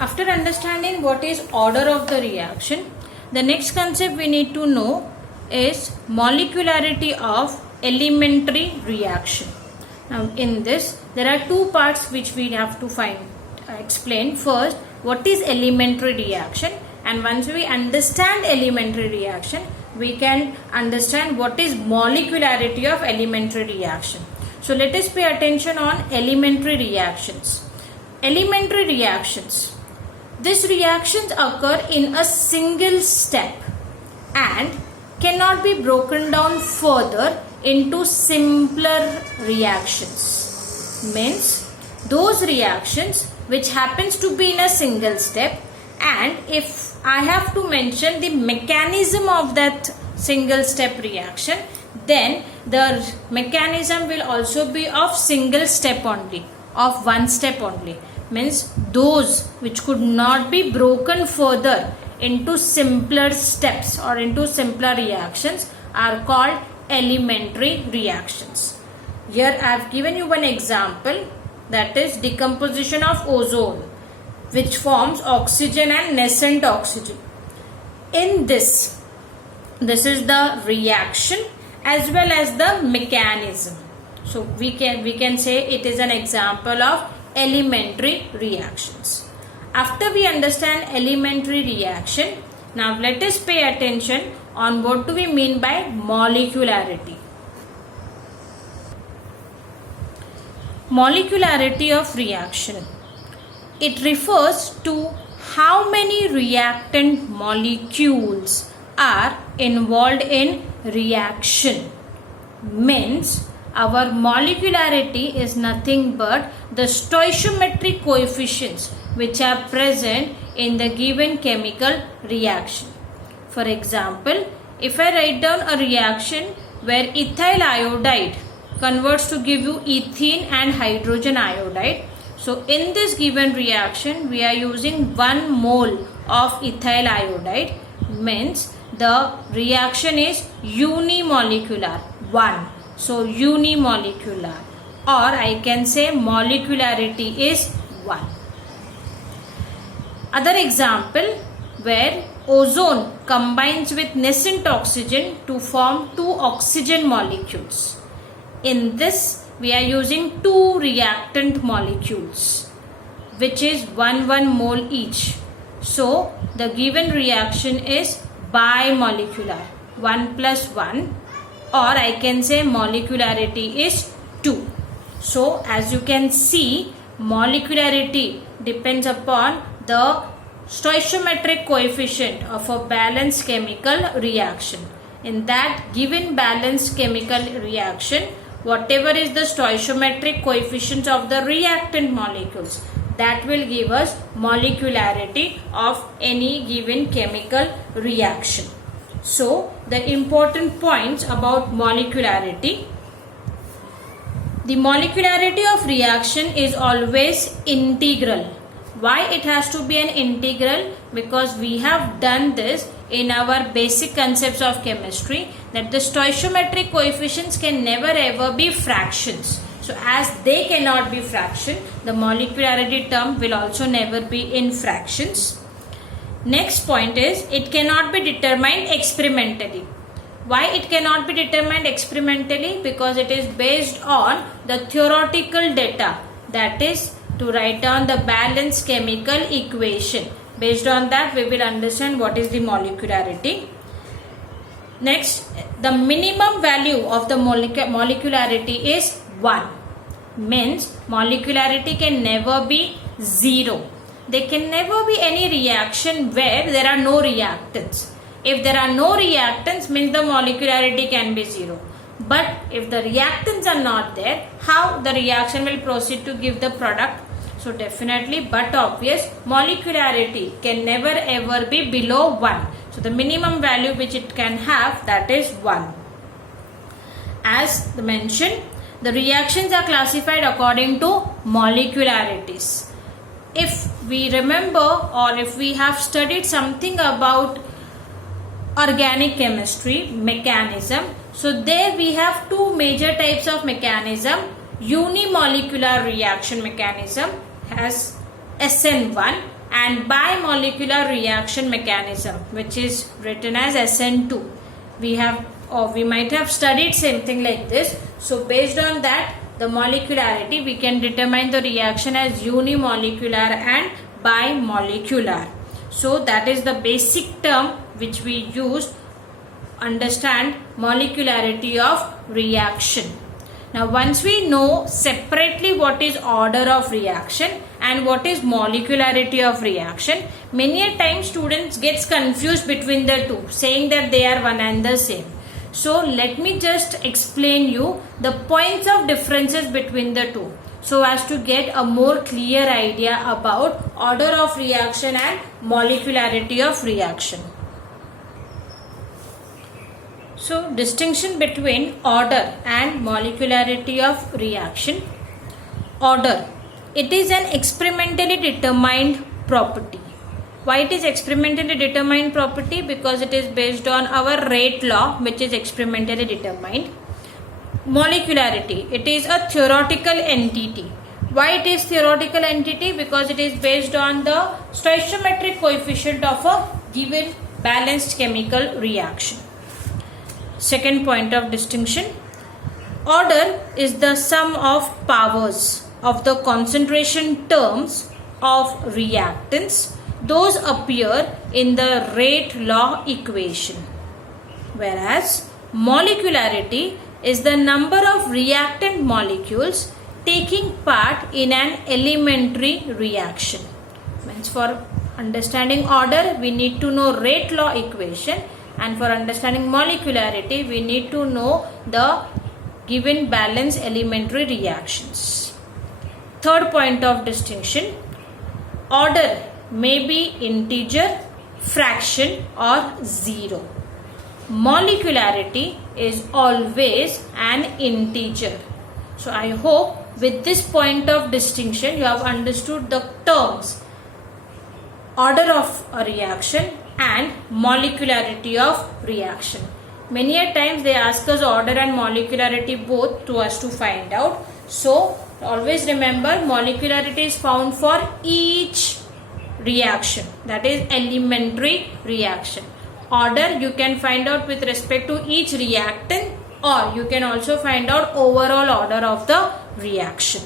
After understanding what is order of the reaction, the next concept we need to know is molecularity of elementary reaction. Now in this there are two parts which we have to explain. First, what is elementary reaction, and once we understand elementary reaction we can understand what is molecularity of elementary reaction. So let us pay attention on elementary reactions. Elementary reactions. These reactions occur in a single step and cannot be broken down further into simpler reactions. Means those reactions which happens to be in a single step, and if I have to mention the mechanism of that single step reaction, then the mechanism will also be of single step only, of one step only. Means those which could not be broken further into simpler steps or into simpler reactions are called elementary reactions. Here I have given you one example, that is decomposition of ozone, which forms oxygen and nascent oxygen. In this is the reaction as well as the mechanism. So we can say it is an example of elementary reactions. After we understand elementary reaction, now let us pay attention on what do we mean by molecularity. Molecularity of reaction. It refers to how many reactant molecules are involved in reaction. Means our molecularity is nothing but the stoichiometric coefficients which are present in the given chemical reaction. For example, if I write down a reaction where ethyl iodide converts to give you ethene and hydrogen iodide. So in this given reaction we are using 1 mole of ethyl iodide, means the reaction is unimolecular, 1. So unimolecular, or I can say molecularity is 1. Other example where ozone combines with nascent oxygen to form 2 oxygen molecules. In this we are using 2 reactant molecules which is 1 mole each. So the given reaction is bimolecular, 1 plus 1, or I can say molecularity is 2. So as you can see, molecularity depends upon the stoichiometric coefficient of a balanced chemical reaction. In that given balanced chemical reaction, whatever is the stoichiometric coefficients of the reactant molecules, that will give us molecularity of any given chemical reaction. So the important points about molecularity. The molecularity of reaction is always integral. Why it has to be an integral? Because we have done this in our basic concepts of chemistry, that the stoichiometric coefficients can never ever be fractions. So as they cannot be fraction, the molecularity term will also never be in fractions. Next point is it cannot be determined experimentally. Why it cannot be determined experimentally? Because it is based on the theoretical data, that is to write down the balanced chemical equation. Based on that we will understand what is the molecularity. Next, the minimum value of the molecularity is 1. Means molecularity can never be 0. There can never be any reaction where there are no reactants. If there are no reactants, means the molecularity can be 0. But if the reactants are not there, how the reaction will proceed to give the product? So definitely, but obvious, molecularity can never ever be below 1. So the minimum value which it can have, that is 1. As mentioned, the reactions are classified according to molecularities. If we remember, or if we have studied something about organic chemistry mechanism, so there we have 2 major types of mechanism. Unimolecular reaction mechanism has SN1, and bimolecular reaction mechanism, which is written as SN2. We might have studied something like this. So based on that, the molecularity, we can determine the reaction as unimolecular and bimolecular. So that is the basic term which we use understand molecularity of reaction. Now once we know separately what is order of reaction and what is molecularity of reaction, many a time students gets confused between the two, saying that they are one and the same. So let me just explain you the points of differences between the two, so as to get a more clear idea about order of reaction and molecularity of reaction. So distinction between order and molecularity of reaction. Order, it is an experimentally determined property. Why it is experimentally determined property? Because it is based on our rate law, which is experimentally determined. Molecularity, it is a theoretical entity. Why it is theoretical entity? Because it is based on the stoichiometric coefficient of a given balanced chemical reaction. Second point of distinction. Order is the sum of powers of the concentration terms of reactants. Those appear in the rate law equation. Whereas molecularity is the number of reactant molecules taking part in an elementary reaction. Means for understanding order, we need to know rate law equation, and for understanding molecularity, we need to know the given balance elementary reactions. Third point of distinction. Order may be integer, fraction or zero. Molecularity is always an integer. So I hope with this point of distinction you have understood the terms order of a reaction and molecularity of reaction. Many a times they ask us order and molecularity both to us to find out. So always remember, molecularity is found for each reaction, that is elementary reaction. Order you can find out with respect to each reactant, or you can also find out overall order of the reaction.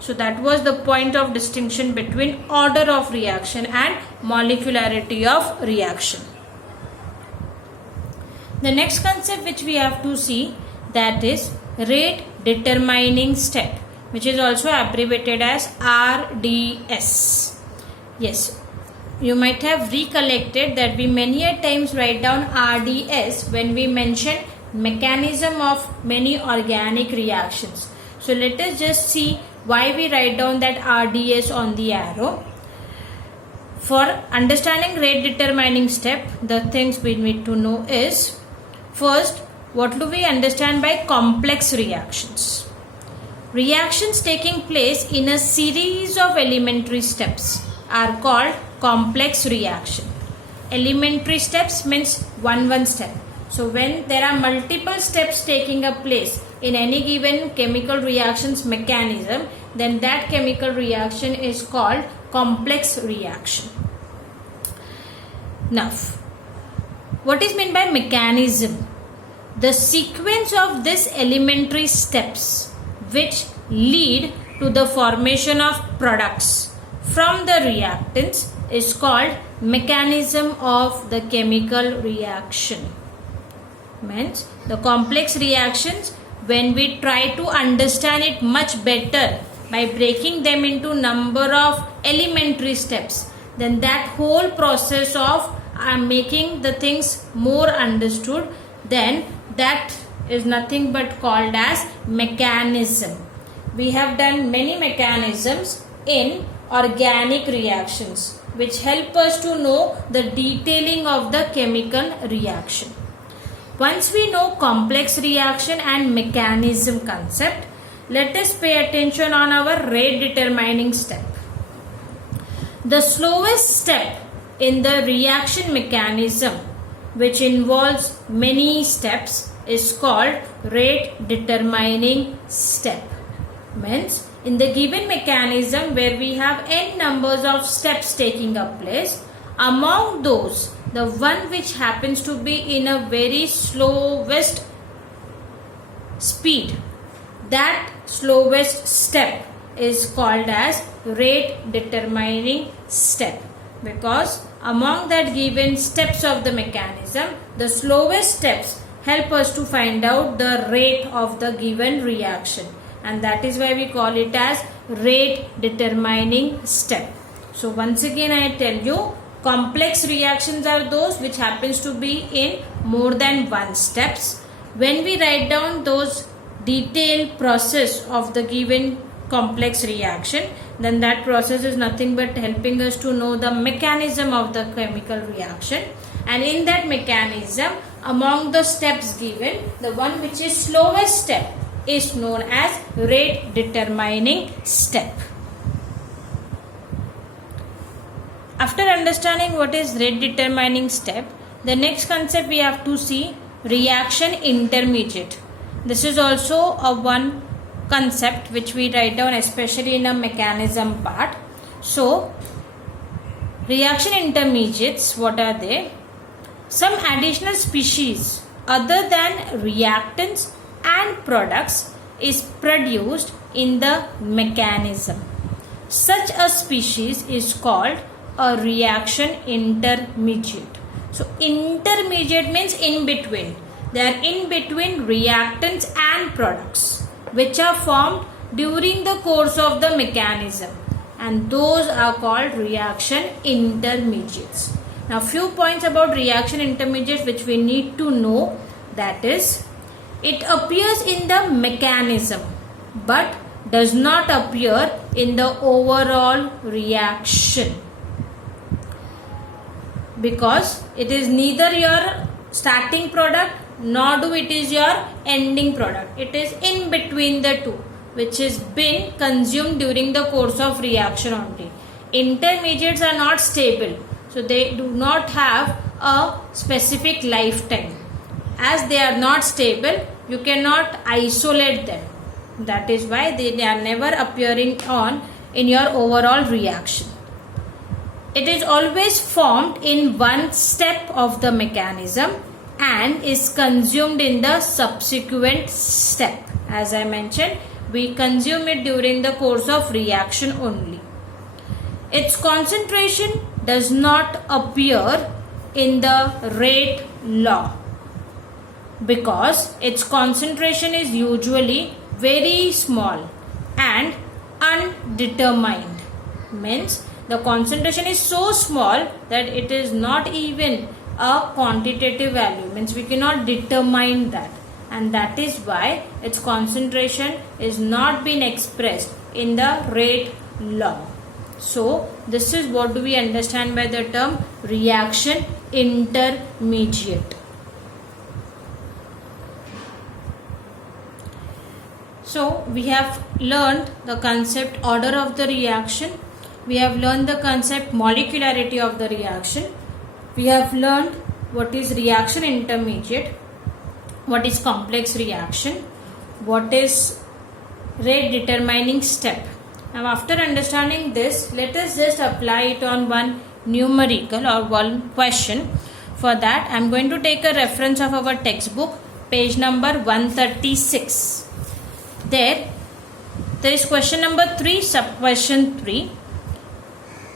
So that was the point of distinction between order of reaction and molecularity of reaction. The next concept which we have to see, that is rate determining step, which is also abbreviated as RDS. Yes, you might have recollected that we many a times write down RDS when we mention mechanism of many organic reactions. So let us just see why we write down that RDS on the arrow. For understanding rate determining step, the things we need to know is, first, what do we understand by complex reactions? Reactions taking place in a series of elementary steps are called complex reaction. Elementary steps means one step. So when there are multiple steps taking a place in any given chemical reactions mechanism, then that chemical reaction is called complex reaction. Now, what is meant by mechanism? The sequence of these elementary steps which lead to the formation of products from the reactants is called mechanism of the chemical reaction. Means the complex reactions, when we try to understand it much better by breaking them into number of elementary steps, then that whole process of making the things more understood, then that is nothing but called as mechanism. We have done many mechanisms in organic reactions which help us to know the detailing of the chemical reaction. Once we know complex reaction and mechanism concept, let us pay attention on our rate determining step. The slowest step in the reaction mechanism, which involves many steps, is called rate determining step. Means In the given mechanism where we have n numbers of steps taking up place, among those, the one which happens to be in a very slowest speed, that slowest step is called as rate determining step, because among that given steps of the mechanism, the slowest steps help us to find out the rate of the given reaction, and that is why we call it as rate determining step. So once again I tell you, complex reactions are those which happens to be in more than one steps. When we write down those detailed process of the given complex reaction, then that process is nothing but helping us to know the mechanism of the chemical reaction, and in that mechanism, among the steps given, the one which is slowest step is known as rate determining step. After understanding what is rate determining step, the next concept we have to see reaction intermediate. This is also a one concept which we write down especially in a mechanism part. So reaction intermediates, what are they? Some additional species other than reactants and products is produced in the mechanism. Such a species is called a reaction intermediate. So intermediate means in between. They are in between reactants and products which are formed during the course of the mechanism, and those are called reaction intermediates. Now few points about reaction intermediates which we need to know, that is, it appears in the mechanism but does not appear in the overall reaction, because it is neither your starting product nor do it is your ending product. It is in between the two, which is been consumed during the course of reaction only. Intermediates are not stable, so they do not have a specific lifetime. As they are not stable, you cannot isolate them. That is why they are never appearing in your overall reaction. It is always formed in one step of the mechanism and is consumed in the subsequent step. As I mentioned, we consume it during the course of reaction only. Its concentration does not appear in the rate law, because its concentration is usually very small and undetermined. Means the concentration is so small that it is not even a quantitative value, means we cannot determine that, and that is why its concentration is not being expressed in the rate law. So this is what do we understand by the term reaction intermediate. So we have learned the concept order of the reaction, we have learned the concept molecularity of the reaction, we have learned what is reaction intermediate, what is complex reaction, what is rate determining step. Now after understanding this, let us just apply it on one numerical or one question. For that I am going to take a reference of our textbook, page number 136. There is question number 3, sub question 3,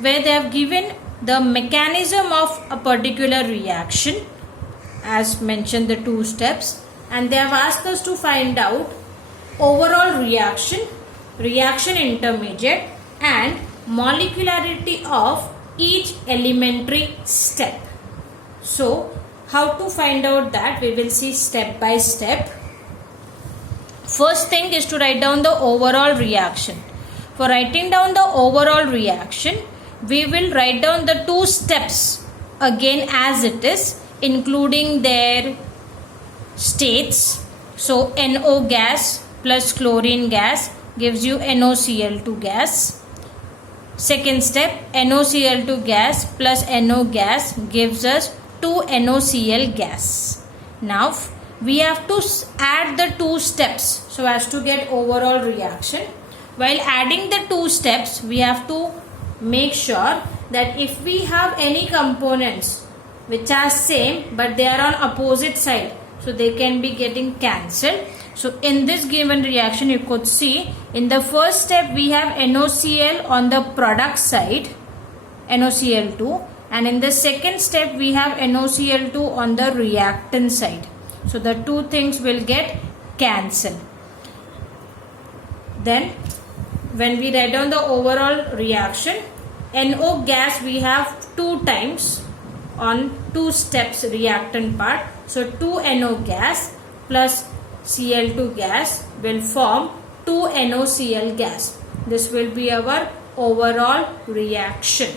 where they have given the mechanism of a particular reaction, as mentioned the 2 steps, and they have asked us to find out overall reaction, reaction intermediate, and molecularity of each elementary step. So how to find out that, we will see step by step. First thing is to write down the overall reaction. For writing down the overall reaction, we will write down the 2 steps again as it is, including their states. So NO gas plus chlorine gas gives you NoCl2 gas. Second step, NoCl2 gas plus NO gas gives us 2NoCl gas. Now we have to add the 2 steps so as to get overall reaction. while adding the two steps, we have to make sure that if we have any components which are same but they are on opposite side, so they can be getting cancelled. So in this given reaction, you could see in the first step we have NaCl on the product side, NaCl2, and in the second step we have NaCl2 on the reactant side. So the two things will get cancelled. Then when we write down the overall reaction, NO gas we have 2 times on 2 steps reactant part. So 2 NO gas plus Cl2 gas will form 2 NaCl gas. This will be our overall reaction.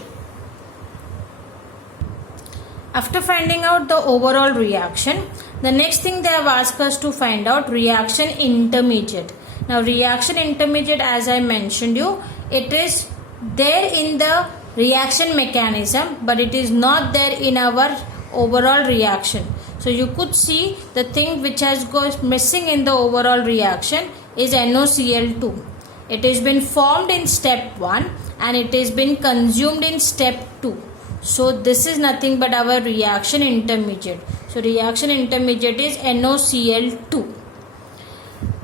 After finding out the overall reaction, the next thing they have asked us to find out reaction intermediate. Now reaction intermediate, as I mentioned you, it is there in the reaction mechanism but it is not there in our overall reaction. So you could see the thing which has got missing in the overall reaction is NaCl2. It has been formed in step 1 and it has been consumed in step 2. So this is nothing but our reaction intermediate. So reaction intermediate is NaCl2.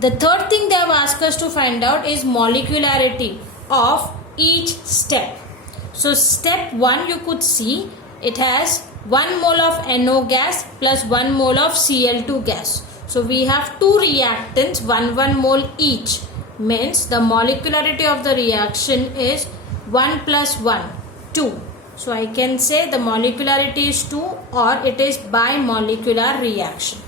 The third thing they have asked us to find out is molecularity of each step. So step 1, you could see it has 1 mole of NO gas plus 1 mole of Cl2 gas. So we have 2 reactants, 1 mole each. Means the molecularity of the reaction is 1 plus 1, 2. So I can say the molecularity is 2 or it is bimolecular reaction.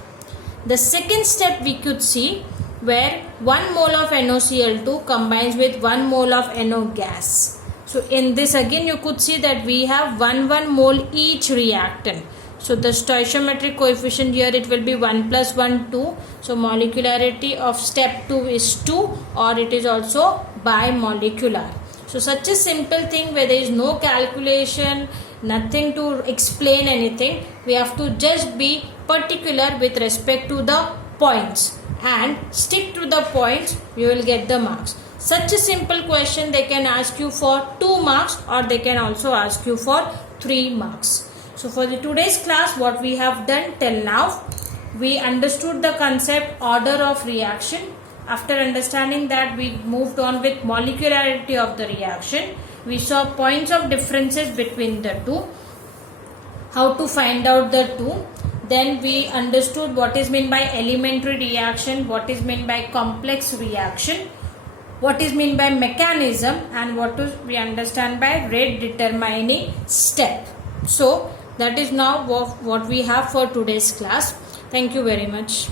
The second step we could see where 1 mole of NaCl2 combines with 1 mole of NO gas. So in this again you could see that we have 1 mole each reactant. So the stoichiometric coefficient here it will be 1 plus 1 2. So molecularity of step 2 is 2 or it is also bimolecular. So such a simple thing where there is no calculation, nothing to explain anything. We have to just be particular with respect to the points and stick to the points, you will get the marks. Such a simple question they can ask you for 2 marks or they can also ask you for 3 marks. So for the today's class, what we have done till now, we understood the concept order of reaction. After understanding that, we moved on with molecularity of the reaction. We saw points of differences between the two, how to find out the two. Then we understood what is meant by elementary reaction, what is meant by complex reaction, what is meant by mechanism, and what we understand by rate determining step. So that is now what we have for today's class. Thank you very much.